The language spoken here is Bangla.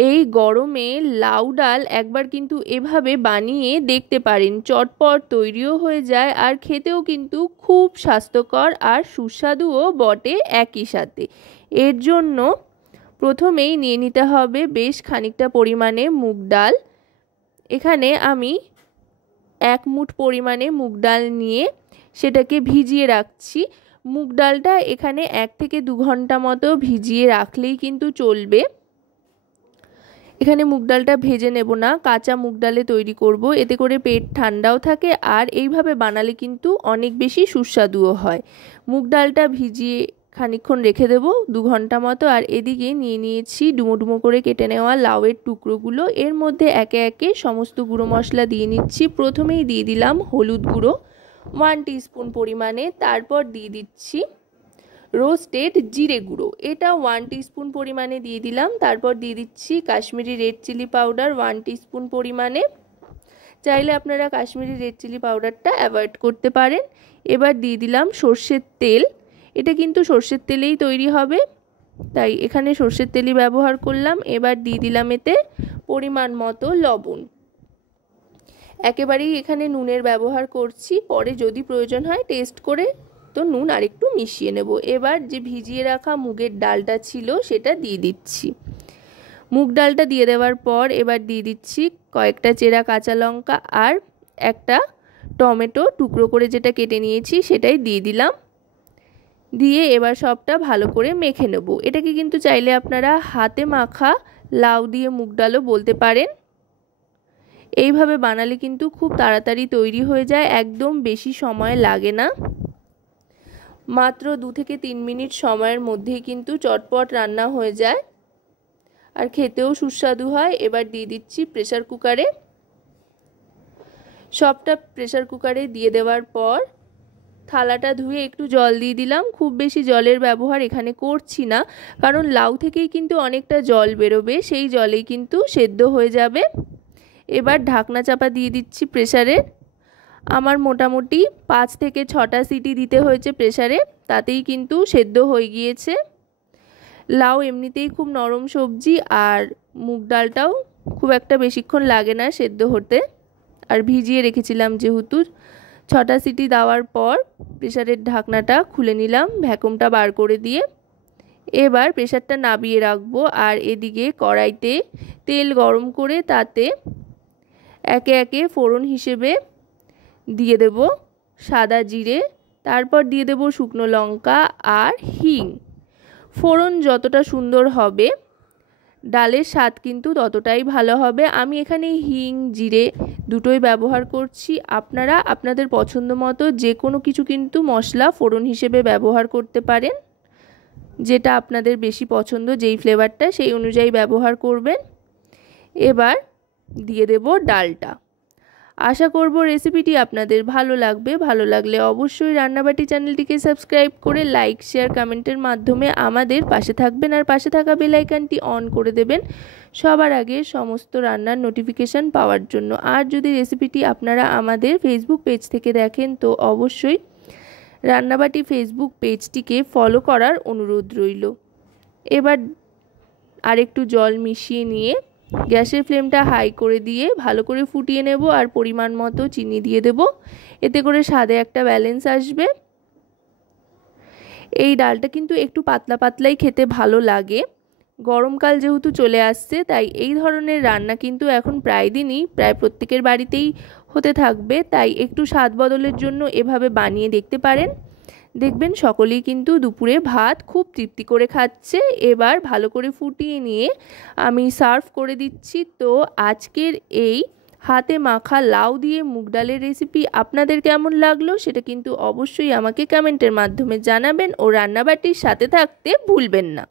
এই গরমে লাউ ডাল একবার কিন্তু এভাবে বানিয়ে দেখতে পারেন। চটপট তৈরিও হয়ে যায় আর খেতেও কিন্তু খুব স্বাস্থ্যকর আর সুস্বাদুও বটে একই সাথে। এর জন্য প্রথমেই নিয়ে নিতে হবে বেশ খানিকটা পরিমাণে মুগ ডাল। এখানে আমি 1 মুঠ পরিমাণে মুগ ডাল নিয়ে সেটাকে ভিজিয়ে রাখছি। মুগ ডালটা এখানে 1 থেকে 2 ঘন্টা মতো ভিজিয়ে রাখলেই কিন্তু চলবে। এখানে মুগ ডালটা ভেজে নেব না, কাঁচা মুগ ডালে তৈরি করব, এতে করে পেট ঠান্ডাও থাকে আর এইভাবে বানালে কিন্তু অনেক বেশি সুস্বাদুও হয়। মুগ ডালটা ভিজিয়ে খানিকক্ষণ রেখে দেব 2 ঘন্টা মতো। আর এদিকে নিয়ে নিয়েছি ডুমো ডুমো করে কেটে নেওয়া লাউয়ের টুকরোগুলো। এর মধ্যে একে একে সমস্ত গুঁড়ো মশলা দিয়ে নিচ্ছি। প্রথমেই দিয়ে দিলাম হলুদ গুঁড়ো 1 টিস্পুন পরিমাণে, তারপর দিয়ে দিচ্ছি রোস্টেড জিরে গুঁড়ো, এটা 1 টিস্পুন পরিমাণে দিয়ে দিলাম। তারপর দিয়ে দিচ্ছি Kashmiri red chili powder 1 teaspoon পরিমাণে। চাইলে আপনারা কাশ্মীরি রেড চিলি পাউডারটা অ্যাভয়েড করতে পারেন। এবার দিয়ে দিলাম সর্ষের তেল, এটা কিন্তু সর্ষের তেলেই তৈরি হবে, তাই এখানে সর্ষের তেলই ব্যবহার করলাম। এবার দিয়ে দিলাম এতে পরিমাণ মতো লবণ। একেবারেই এখানে নুনের ব্যবহার করছি, পরে যদি প্রয়োজন হয় টেস্ট করে তো নুন আরেকটু মিশিয়ে নেব। এবার যে ভিজিয়ে রাখা মুগের ডালটা ছিল সেটা দিয়ে দিচ্ছি। মুগ ডালটা দিয়ে দেওয়ার পর এবার দিয়ে দিচ্ছি কয়েকটা চেরা কাঁচা লঙ্কা আর একটা টমেটো টুকরো করে যেটা কেটে নিয়েছি সেটাই দিয়ে দিলাম। দিয়ে এবার সবটা ভালো করে মেখে নেব। এটাকে কিন্তু চাইলে আপনারা হাতে মাখা লাউ দিয়ে মুগ ডালও বলতে পারেন। এইভাবে বানালে কিন্তু খুব তাড়াতাড়ি তৈরি হয়ে যায়, একদম বেশি সময় লাগে না। মাত্র 2 থেকে 3 মিনিট সময়ের মধ্যেই কিন্তু চটপট রান্না হয়ে যায় আর খেতেও সুস্বাদু হয়। এবার দিয়ে দিচ্ছি প্রেসার কুকারে। সবটা প্রেসার কুকারে দিয়ে দেওয়ার পর থালাটা ধুয়ে একটু জল দিয়ে দিলাম। খুব বেশি জলের ব্যবহার এখানে করছি না, কারণ লাউ থেকেই কিন্তু অনেকটা জল বেরোবে, সেই জলেই কিন্তু সেদ্ধ হয়ে যাবে। এবার ঢাকনা চাপা দিয়ে দিচ্ছি প্রেসারের। আমার মোটামুটি 5 থেকে 6টা সিটি দিতে হয়েছে প্রেসারে, তাতেই কিন্তু সেদ্ধ হয়ে গিয়েছে। লাউ এমনিতেই খুব নরম সবজি আর মুগ ডালটাও খুব একটা বেশিক্ষণ লাগে না সেদ্ধ হতে, আর ভিজিয়ে রেখেছিলাম যেহেতু। 6টা সিটি দেওয়ার পর প্রেসারের ঢাকনাটা খুলে নিলাম ভ্যাকুমটা বার করে দিয়ে। এবার প্রেসারটা নামিয়ে রাখবো আর এদিকে কড়াইতে তেল গরম করে তাতে একে একে ফোড়ন হিসেবে দিয়ে দেব সাদা জিরে, তারপর দিয়ে দেব শুকনো লঙ্কা আর হিং। ফোড়ন যতটা সুন্দর হবে ডালের স্বাদ কিন্তু ততটাই ভালো হবে। আমি এখানে হিং জিরে দুটোই ব্যবহার করছি, আপনারা আপনাদের পছন্দ মতো যে কোনো কিছু কিন্তু মশলা ফোড়ন হিসেবে ব্যবহার করতে পারেন, যেটা আপনাদের বেশি পছন্দ, যেই ফ্লেভারটা সেই অনুযায়ী ব্যবহার করবেন। এবার দিয়ে দেব ডালটা। আশা করব রেসিপিটি আপনাদের ভালো লাগবে। ভালো লাগলে অবশ্যই রান্নাবাটি চ্যানেলটিকে সাবস্ক্রাইব করে লাইক শেয়ার কমেন্টের মাধ্যমে আমাদের পাশে থাকবেন আর পাশে থাকা বেল আইকনটি অন করে দেবেন সবার আগে সমস্ত রান্নার নোটিফিকেশান পাওয়ার জন্য। আর যদি রেসিপিটি আপনারা আমাদের ফেসবুক পেজ থেকে দেখেন তো অবশ্যই রান্নাবাটি ফেসবুক পেজটিকে ফলো করার অনুরোধ রইল। এবার আরেকটু জল মিশিয়ে নিয়ে গ্যাসের ফ্লেমটা হাই করে দিয়ে ভালো করে ফুটিয়ে নেব আর পরিমাণ মতো চিনি দিয়ে দেব, এতে করে স্বাদে একটা ব্যালেন্স আসবে। এই ডালটা কিন্তু একটু পাতলা পাতলাই খেতে ভালো লাগে। গরমকাল যেহেতু চলে আসছে তাই এই ধরনের রান্না কিন্তু এখন প্রায় দিনই প্রায় প্রত্যেকের বাড়িতেই হতে থাকবে, তাই একটু স্বাদ বদলের জন্য এভাবে বানিয়ে দেখতে পারেন। দেখবেন সকলেই কিন্তু দুপুরে ভাত খুব তৃপ্তি করে খাচ্ছে। এবার ভালো করে ফুটিয়ে নিয়ে আমি সার্ভ করে দিচ্ছি। তো আজকের এই হাতে মাখা লাউ দিয়ে মুগ ডালের রেসিপি আপনাদের কেমন লাগলো সেটা কিন্তু অবশ্যই আমাকে কমেন্টের মাধ্যমে জানাবেন ও রান্নাবাটির সাথে থাকতে ভুলবেন না।